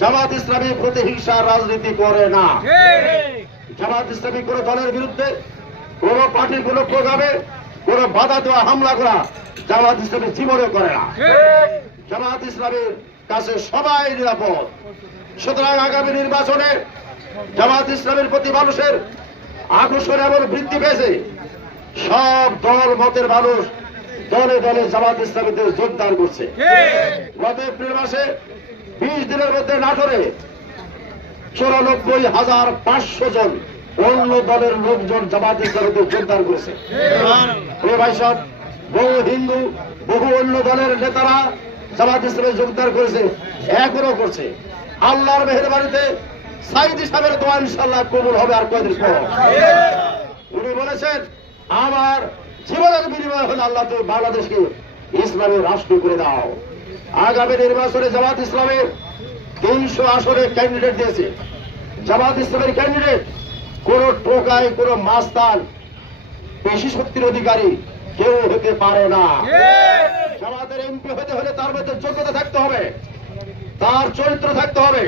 জামাত ইসলামী প্রতিহিংসার রাজনীতি করে না। জামাত ইসলামী কোন দলের বিরুদ্ধে, কোন পার্টির কোন প্রোগ্রামে কোন বাধা দেওয়া, হামলা করা জামাত ইসলামী জীবনে করে না। জামাত ইসলামীর কাছে সবাই নিরাপদ। সুতরাং আগামী নির্বাচনে জামাত ইসলামের প্রতি মানুষের আকর্ষণ এমন বৃদ্ধি পেয়েছে, সব দল মতের মানুষ দলে দলে জামাত ইসলামীতে যোগদান করছে। গত এপ্রিল মাসে 20 দিনের মধ্যে নাটোরে 94,500 জন অন্য দলের লোকজন জামাত ইসলামীতে যোগদান করেছে। বহু হিন্দু, বহু অন্য দলের নেতারা জামাত ইসলামে যোগদান করেছে, এখনো করছে। আল্লাহর মেহেরবানিতে সাইদি সাহেবের দোয়া ইনশাআল্লাহ কবুল হবে। আর কয়দিন পর উনি বলেছেন, আমার জীবনের বিনিময় হলে আল্লাহ তুমি বাংলাদেশকে ইসলামের রাষ্ট্র করে দাও। আগামী নির্বাচনে জামাত ইসলামের 300 আসনে ক্যান্ডিডেট দিয়েছে। জামাত ইসলামের ক্যান্ডিডেট কোন টোকায়, কোন মাস্তান, বেশি শক্তির অধিকারী কেউ হতে পারে না। জামাতের এমপি হতে হলে তার মধ্যে যোগ্যতা থাকতে হবে, তার চরিত্র থাকতে হবে,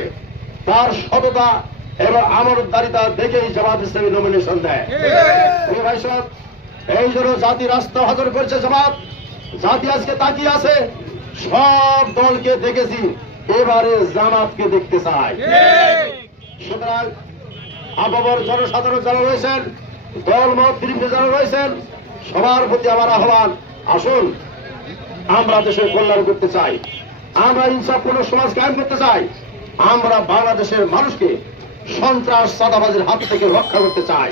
তার সততা এবং আমানতদারিতা দেখেই জামাত ইসলামী নমিনেশন দেয়। ভাই সাহেব, এই জন্য জাতি রাস্তা হাজার করেছে। জামাত জাতি আজকে তাকিয়ে আছে, সব দলকে দেখেছি, এবারে জামাতকে দেখতে চাই। সুতরাং আবহাওয়ার জনসাধারণ যারা রয়েছেন, দল মত বিরুদ্ধে যারা রয়েছেন, সবার প্রতি আমার আহ্বান, আসুন আমরা দেশের কল্যাণ করতে চাই, আমরা ইনসাফপূর্ণ সমাজ কায়েম করতে চাই, আমরা বাংলাদেশের মানুষকে সন্ত্রাস চাঁদাবাজির হাত থেকে রক্ষা করতে চাই।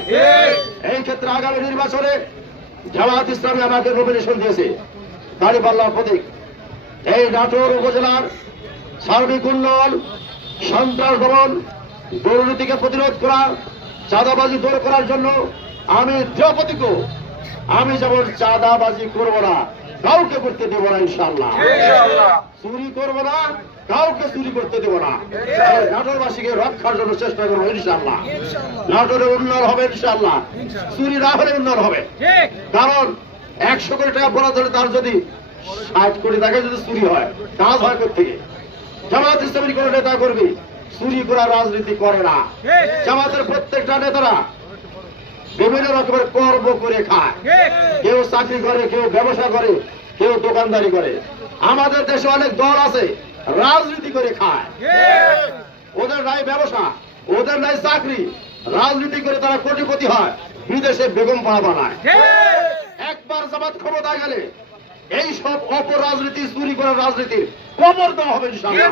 এই ক্ষেত্রে আগামী নির্বাচনে জামাত ইসলামী আমাকে নমিনেশন দিয়েছে, দাঁড়িপাল্লা প্রতীক। এই নাটোর উপজেলার সার্বিক উন্নয়ন, সন্ত্রাস দমন, দুর্নীতিকে প্রতিরোধ করা, চাঁদাবাজি দূর করার জন্য আমি দৃঢ় প্রতিজ্ঞ। আমি যেমন চাঁদাবাজি করব না, কাউকে করতে দেব না ইনশাআল্লাহ। চুরি করব না, কাউকে চুরি করতে দেব না। নাটোরবাসীকে রক্ষার জন্য চেষ্টা করবো ইনশাআল্লাহ। নাটোরের উন্নয়ন হবে ইনশাআল্লাহ, চুরি না হলে উন্নয়ন হবে। কারণ 100 কোটি টাকা বরাদ্দ হলে তার যদি 60 কোটি টাকা যদি চুরি হয়, কাজ হয় কোথেকে? জামাত ইসলামী কোন নেতা করবি চুরি করার রাজনীতি করে না। জামাতের প্রত্যেকটা নেতারা বিভিন্ন রকমের কর্ম করে খায়, কেউ চাকরি করে, কেউ ব্যবসা করে, কেউ দোকানদারি করে। আমাদের দেশে অনেক দল আছে রাজনীতি করে খায়, ওদের নাই ব্যবসা, ওদের নাই চাকরি, রাজনীতি করে তারা কোটিপতি হয়, বিদেশে বেগম পাড়া বানায়। একবার জামাত ক্ষমতায় গেলে এই সব অপরাজনীতি, চুরি করার রাজনীতির কবর দেওয়া হবে ইনশাআল্লাহ।